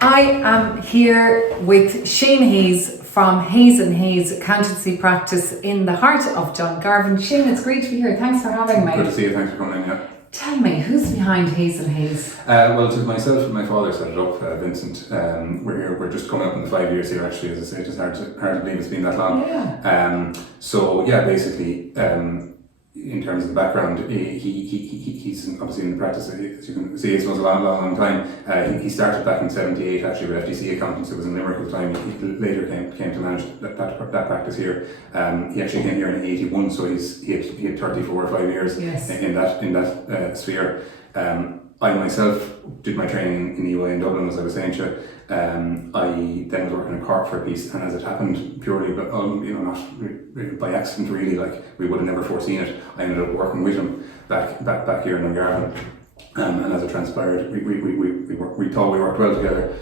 I am here with Shane Hayes from Hayes and Hayes Accountancy Practice in the heart of Dungarvan. Shane, it's great to be here. Thanks for having me. Good to see you. Thanks for coming in. Yeah. Tell me, who's behind Hayes and Hayes? Well, it was myself and my father set it up, Vincent. We're just coming up in the 5 years here. Actually, as I say, it's hard to believe it's been that long. Yeah. So yeah, basically, in terms of the background, he's obviously in the practice. As you can see, it was a long time. He started back in '78 actually with FTC Accountants. It was in Limerick at the time. He later came to manage that practice here. He actually came here in '81, so he had 34 or 5 years in that sphere. I myself did my training in EY in Dublin, as I was saying to you. I then was working in Cork for a piece, and as it happened purely, but not by accident really, like we would have never foreseen it, I ended up working with him back here in Dungarvan. And as it transpired, we thought we worked well together.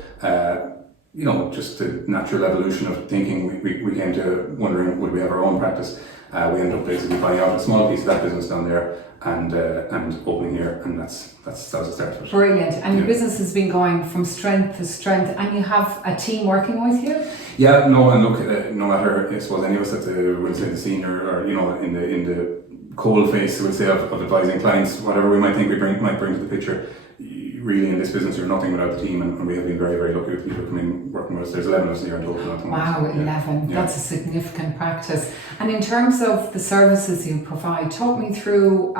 Just the natural evolution of thinking, we came to wondering, would we have our own practice? We ended up basically buying out a small piece of that business down there and opening here, and that was the start of it. Brilliant. And your business has been going from strength to strength, and you have a team working with you? Yeah, no, and look, no matter, I suppose, any of us at the senior or in the cold face, we'll say, of advising clients, whatever we might think might bring to the picture. Really, in this business, you're nothing without the team, and we have been very, very lucky with people coming in working with us. There's 11 of us here in total. Wow, 11. Yeah. That's a significant practice. And in terms of the services you provide, talk me through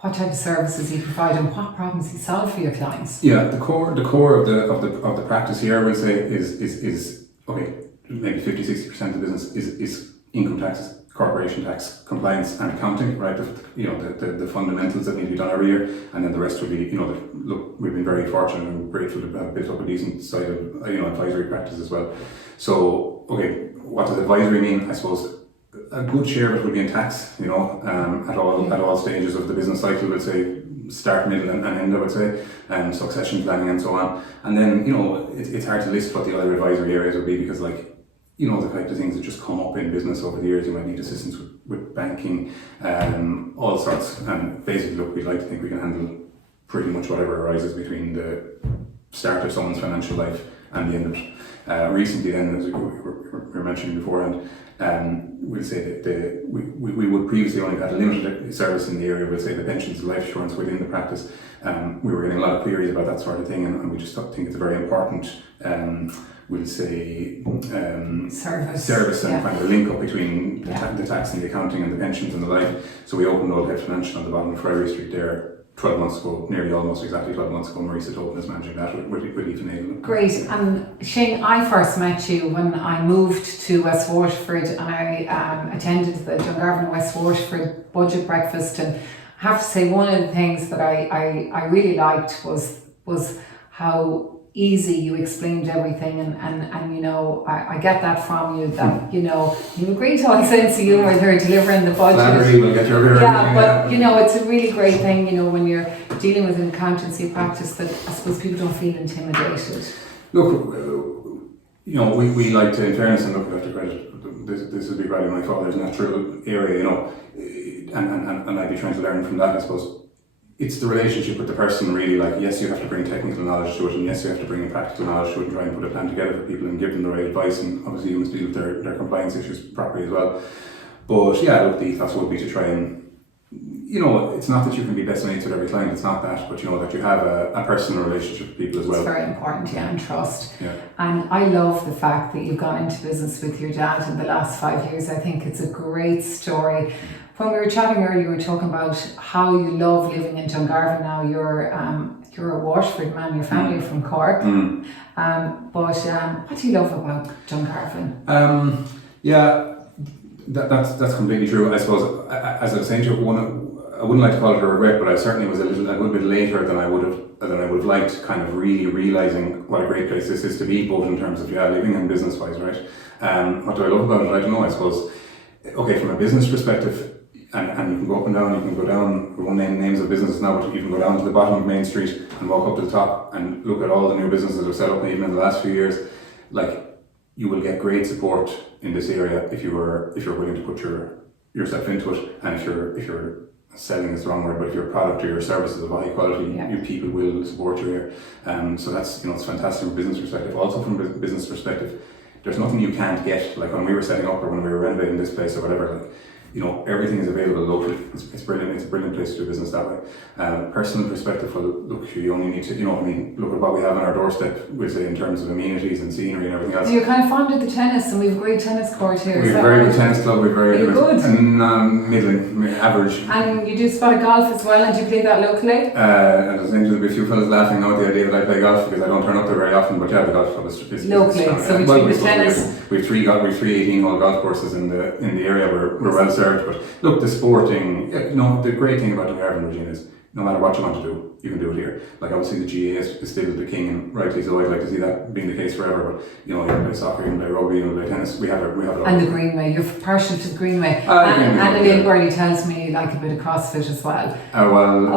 what type of services you provide and what problems you solve for your clients. Yeah, the core of the practice here, I would say, is okay. Maybe 50-60% of the business is income taxes, corporation tax, compliance and accounting, right? The fundamentals that need to be done every year, and then the rest would be, look, we've been very fortunate and grateful to have built up a decent side of, advisory practice as well. So, okay, what does advisory mean? I suppose a good share of it would be in tax, at all stages of the business cycle, we'll say, start, middle and end, I would say, succession planning and so on. And then, it's hard to list what the other advisory areas would be, because the type of things that just come up in business over the years. You might need assistance with banking, all sorts. And basically, look, we'd like to think we can handle pretty much whatever arises between the start of someone's financial life and the end of it. Recently then, as we were mentioning beforehand, we'll say that we would previously only had a limited service in the area, we'll say the pensions and life insurance within the practice. We were getting a lot of queries about that sort of thing, and we just think it's a very important we'll say service and kind of a link up between the tax and the accounting and the pensions and the life. So we opened Old Head Financial on the bottom of Friary Street there 12 months ago, nearly almost exactly 12 months ago. Marisa Tobin is managing that with Ethan Aidan. Great. And Shane, I first met you when I moved to West Waterford, and I attended the Dungarvan West Waterford budget breakfast, and I have to say one of the things that I really liked was how easy you explained everything, and I get that from you, that you have a great old sense of humour there delivering the budget. Flattery will get you over. Yeah, but it's a really great thing, when you're dealing with an accountancy practice, that I suppose people don't feel intimidated. Look, we like to, in fairness, and look after credit, this would be right in my father's natural area, and I'd be trying to learn from that, I suppose. It's the relationship with the person, really. Yes, you have to bring technical knowledge to it, and yes, you have to bring practical knowledge to it and try and put a plan together for people and give them the right advice, and obviously you must deal with their compliance issues properly as well. But yeah, look, the ethos would be to try and, it's not that you can be best mates with every client, it's not that, but that you have a personal relationship with people as well. It's very important, and trust. Yeah. And I love the fact that you've gone into business with your dad in the last 5 years. I think it's a great story. When we were chatting earlier, you were talking about how you love living in Dungarvan now. You're a Waterford man, your family are from Cork. But what do you love about Dungarvan? That's completely true. I suppose, as I was saying to you, I wouldn't like to call it a regret, but I certainly was a little bit later than I would have liked, kind of really realising what a great place this is to be, both in terms of living and business wise, right? What do I love about it? I don't know. I suppose, okay, from a business perspective, and you can go up and down, you can go down, we won't name names of businesses now, but you can go down to the bottom of Main Street and walk up to the top and look at all the new businesses that are set up, even in the last few years. You will get great support in this area if you're willing to put yourself into it, and if you're selling is the wrong word, but if your product or your service is of high quality, Yeah. your people will support you here. So that's, it's fantastic from a business perspective. Also from a business perspective, there's nothing you can't get. Like when we were setting up or when we were renovating this place or whatever, like, everything is available locally. It's brilliant. It's a brilliant place to do business that way. Personal perspective, well, look, you only need to, look at what we have on our doorstep, we'll say, in terms of amenities and scenery and everything else. So you're kind of fond of the tennis, and we've a great tennis court here. We have a very good tennis club. We're very good. And middling, average. And you do spot of golf as well, and do you play that locally? And there's going to be a few fellas laughing now at the idea that I play golf because I don't turn up there very often. But yeah, the golf club is locally. So between the tennis, we've three 18-hole golf courses in the area. We're well served. But look, the sporting, the great thing about Dungarvan, Regina, is no matter what you want to do, you can do it here. Like obviously the GA is still the king, and rightly so. I'd like to see that being the case forever. But you can play soccer, you can play rugby, you can play tennis. We have it all. And the Greenway, you're partial to the Greenway. And Lynn Gurley tells me you like a bit of CrossFit as well.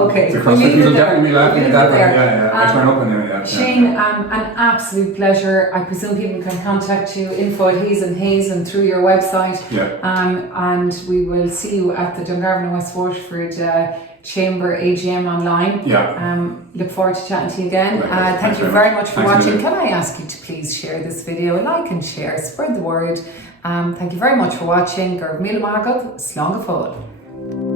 Okay. The We'll CrossFit people definitely we'll laughing at that. there. I turn up anyway. Yeah. Shane, an absolute pleasure. I presume people can contact you, info@Hayes and through your website. Yeah. And we will see you at the Dungarvan and West Waterford Chamber AGM online. Yeah. Look forward to chatting to you again. Likewise. Thank you very much for Thanks, watching. Amelia. Can I ask you to please share this video, like and share, spread the word. Thank you very much for watching. Gurb Mila Mahagab, Slán go fóill.